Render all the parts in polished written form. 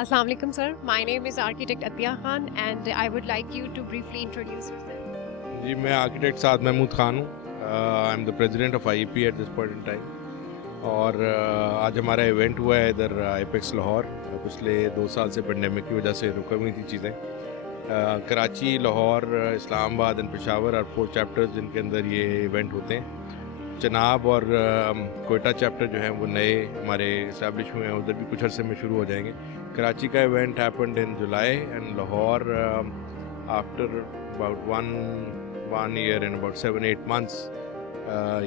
Assalamu alaikum, sir. My name is architect Atiya Khan and I would like you to briefly introduce yourself. जी मैं architect साद महमूद ख़ान हूँ। I am the president of IAP at this point in time. और आज हमारा event हुआ है इधर IAPEX Lahore. पिछले 2 साल से पेंडेमिक की वजह से रुकी हुई थी चीज़ें। कराची, लाहौर, इस्लामाबाद एंड पेशावर और 4 चैप्टर्स जिनके अंदर ये इवेंट होते हैं। 𝗔𝗵𝗵 और कोयटा चैप्टर जो हैं वो नए हमारे इस्टेब्लिश हुए हैं, उधर भी कुछ अरसे में शुरू हो जाएंगे। कराची का event happened in July and Lahore after about one year and about 7-8 months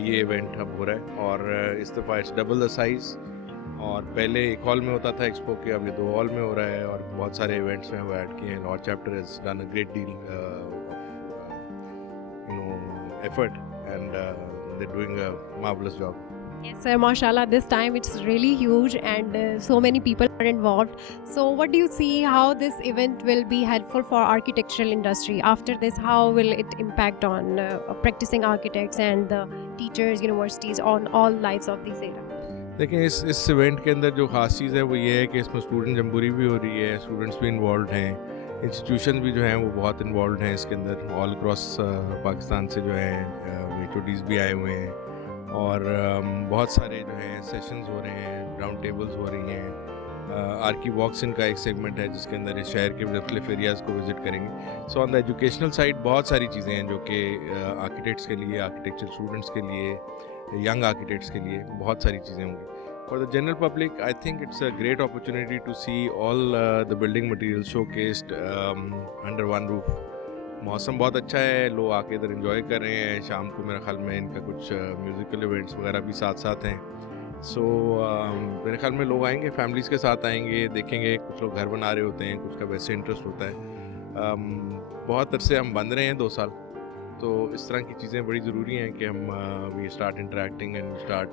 ये इवेंट अब हो रहा है। और इस दफ़ा इट्स डबल द साइज़। और पहले एक हॉल में होता था एक्सपो के, अब ये 2 हॉल में हो रहा है। और बहुत सारे इवेंट्स में वो ऐड किए हैं। Lahore chapter has done a great deal effort and they're doing a marvelous job. Yes, sir. Mashallah, this time it's really huge and so many people are involved. So what do you see how this event will be helpful for architectural industry? After this, how will it impact on practicing architects and the teachers, universities, on all lives of these era? देखिए इस event के अंदर जो ख़ास चीज़ है वो ये है कि इसमें स्टूडेंट जम्बूरी भी हो रही है, स्टूडेंट्स भी इन्वॉल्व हैं, इंस्टीट्यूशन भी जो हैं वो बहुत इन्वॉल्व हैं इसके अंदर। ऑल अक्रॉस पाकिस्तान से जो हैं HODs भी आए हुए हैं। और बहुत सारे जो हैं सेशंस हो रहे हैं, राउंड टेबल्स हो रही हैं। आर्की वॉक्स इनका एक सेगमेंट है जिसके अंदर इस शहर के मुख्तलिफ एरियाज़ को विज़िट करेंगे। So on the educational side बहुत सारी चीज़ें हैं जो कि आर्किटेक्ट्स के लिए, आर्किटेक्चर स्टूडेंट्स के लिए, यंग आर्किटेक्ट्स के लिए बहुत सारी चीज़ें होंगी। For the general public, I think it's a great opportunity to see all the building materials showcased under one roof. मौसम बहुत अच्छा है, लोग आके इधर एंजॉय कर रहे हैं। शाम को मेरे ख्याल में इनका कुछ म्यूज़िकल इवेंट्स वगैरह भी साथ साथ हैं। सो मेरे ख्याल में लोग आएंगे, फैमिलीज़ के साथ आएंगे, देखेंगे। कुछ लोग घर बना रहे होते हैं, कुछ का वैसे इंटरेस्ट होता है। बहुत अरसे हम बंद रहे हैं 2 साल, तो इस तरह की चीज़ें बड़ी ज़रूरी हैं कि हम we start interacting and we start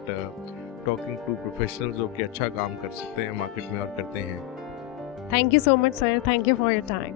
talking to professionals जो कि अच्छा काम कर सकते हैं मार्केट में और करते हैं। Thank you so much, sir. Thank you for your time.